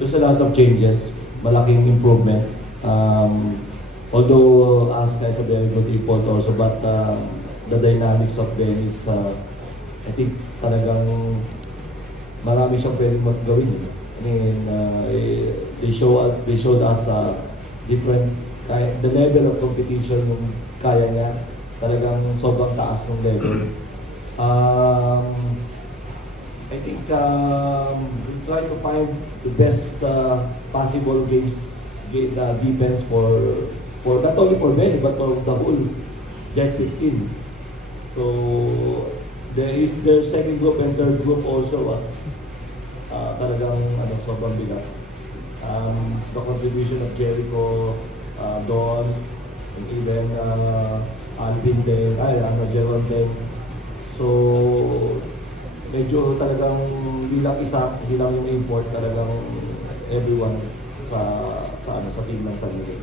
there's a lot of changes, malaking improvement. Although Aska is a very good import also, but the dynamics of them is, I think talagang marami siyang pwedeng magawin. I mean, they showed us different, the level of competition yung kaya niya, talagang sobrang taas ng level. I think we try to find the best possible defense for not only for Benny but for the whole Jet 15. So their second group and third group also was talagang sobrang bigat. The contribution of Jericho, Don, and even Alvin din, Jeron din. So medyo talagang bilang isa, bilang yung import, talagang everyone sa team ng San Miguel.